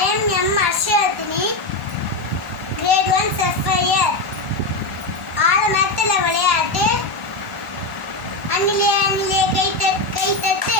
I am M. Ashwadini, grade 1 Sapphire. ஆலமரத்துல விளையாட்டு. அண்ணிலே அண்ணிலே கை தட்டு